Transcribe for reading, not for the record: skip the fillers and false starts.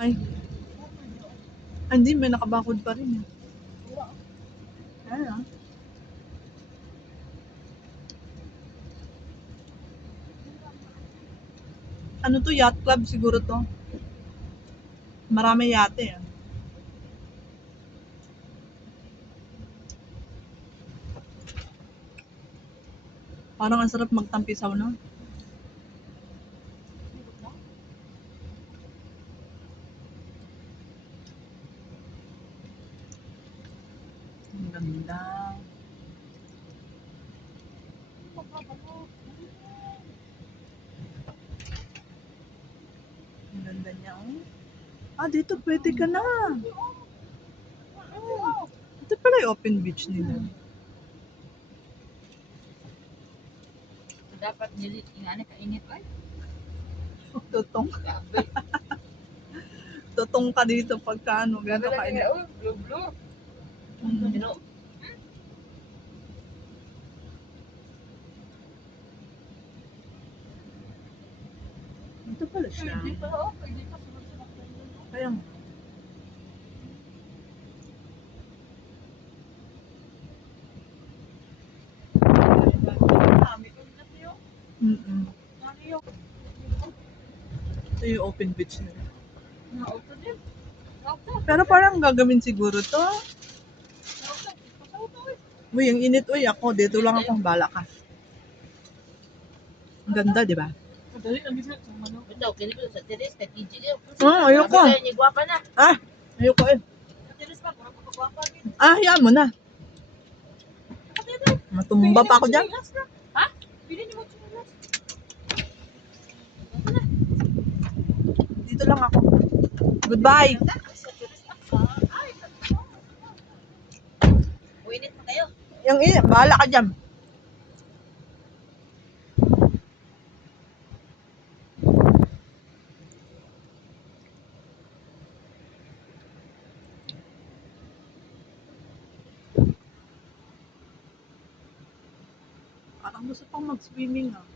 Ay, hindi, may nakabakod pa rin eh. Ayan ah. Ano to, yacht club siguro to. Marami yate ah. Parang ang sarap magtampisaw na. Ang ganda. Ang ganda niya oh. Ah, dito pwede ka na. Oh, ito pala yung open beach nila. Dapat nilit ingani kainit ay. Tutong. Tutong ka dito pagka ano, gano'n Gagala kainit. nila oh, blue. Pero Ito pala siya. pwede pa oh, pwede pa sunod sa nakita. Kaya nga. Mm-mm. Ito yung open beach nila. Na-auto din. Pero parang gagawin siguro to. Uy, ang init. Uy, ako. Dito lang akong bala ka. Ang ganda, di ba? Madali lang isa sa ano. Ito, kini ko sa Teres kay TJ daw. Ayoko. Sabi niya gwapa na. Ah, ayoko eh. Teres pa, puro ko gwapa din. Ah, hayaan mo na. Matumba pa ako dyan. Ha? Pili ni mo chinelas. Dito lang ako. Goodbye. Uinit pa kayo. Yung init, bahala ka dyan. Parang gusto pang mag-swimming ah.